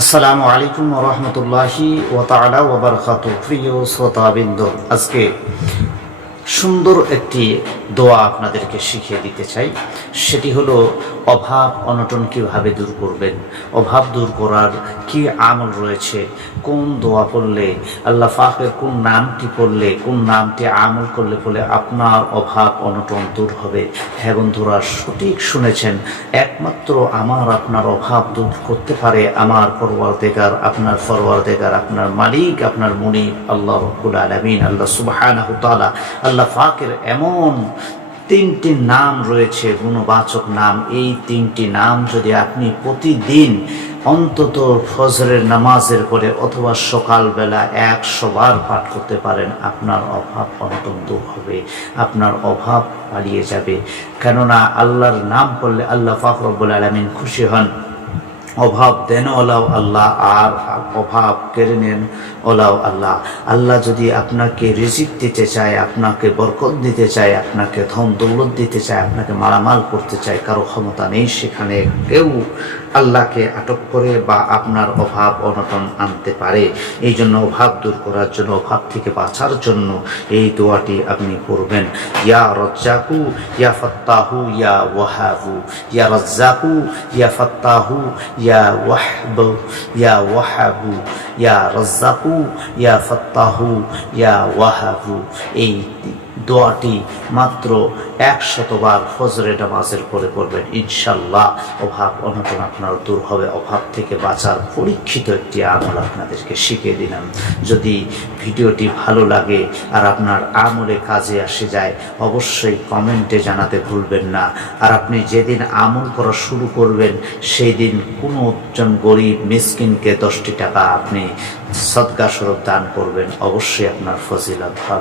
আসসালামু আলাইকুম ওয়া রাহমাতুল্লাহি ওয়া তাআলা ওয়া বারাকাতুহু। প্রিয় শ্রোতাবৃন্দ, আজকে সুন্দর একটি দোয়া আপনাদেরকে শিখিয়ে দিতে চাই। সেটি হলো অভাব অনটন কিভাবে দূর করবেন, অভাব দূর করার কি আমল রয়েছে, কোন দোয়া পড়লে, আল্লাহ পাকের কোন নামটি পড়লে, কোন নামটি আমল করলে পরে আপনার অভাব অনটন দূর হবে। হ্যাঁ বন্ধুরা, সঠিক শুনেছেন। একমাত্র আমার আপনার অভাব দূর করতে পারে আমার পরওয়ারদিগার, আপনার পরওয়ারদিগার, আপনার মালিক, আপনার মুনিব আল্লাহ রাব্বুল আলামিন, আল্লাহ সুবহানাহু ওয়া তাআলা। আল্লাহ পাকের এমন তিনটি নাম রয়েছে, গুণবাচক নাম। এই তিনটি নাম যদি আপনি প্রতিদিন অন্তত ফজরের নামাজের পরে অথবা সকালবেলা 100 বার পাঠ করতে পারেন, আপনার অভাব অনটন দূর হবে, আপনার অভাব পালিয়ে যাবে। কেননা আল্লাহর নাম করলে আল্লাহ পাক রব্বুল আলামিন খুশি হন। অভাব দেন ওলাও আল্লাহ, আর অভাব কেড়ে নেন ওলাও আল্লাহ। আল্লাহ যদি আপনাকে রিজিক দিতে চায়, আপনাকে বরকত দিতে চায়, আপনাকে ধন দৌলত দিতে চায়, আপনাকে মালামাল করতে চায়, কারো ক্ষমতা নেই সেখানে কেউ আল্লাহকে আটক করে বা আপনার অভাব অনটন আনতে পারে। এই জন্য অভাব দূর করার জন্য, অভাব থেকে বাঁচার জন্য এই দোয়াটি আপনি করবেন। ইয়া রাজ্জাকু ইয়া ফাত্তাহু ইয়া ওয়াহাবু, ইয়া রাজ্জাকু ইয়া ফাত্তাহু ইয়া ওয়াহবু, ইয়া ওয়াহাবু, ইয়া রাজ্জাকু ইয়া ফাত্তাহু ইয়া ওয়াহাবু। এই দোয়াটি মাত্র 100 বার ফজরের নামাজের পরে পড়বেন, ইনশাল্লাহ অভাব অনটন আপনার দূর হবে। অভাব থেকে বাঁচার পরীক্ষিত একটি আমল আপনাদেরকে শিখিয়ে দিলাম। যদি ভিডিওটি ভালো লাগে আর আপনার আমলে কাজে আসে যায়, অবশ্যই কমেন্টে জানাতে ভুলবেন না। আর আপনি যেদিন আমল করা শুরু করবেন সেই দিন কোনো একজন গরিব মিসকিনকে 10টি টাকা আপনি সদকা স্বরূপ দান করবেন, অবশ্যই আপনার ফজিলত হবে।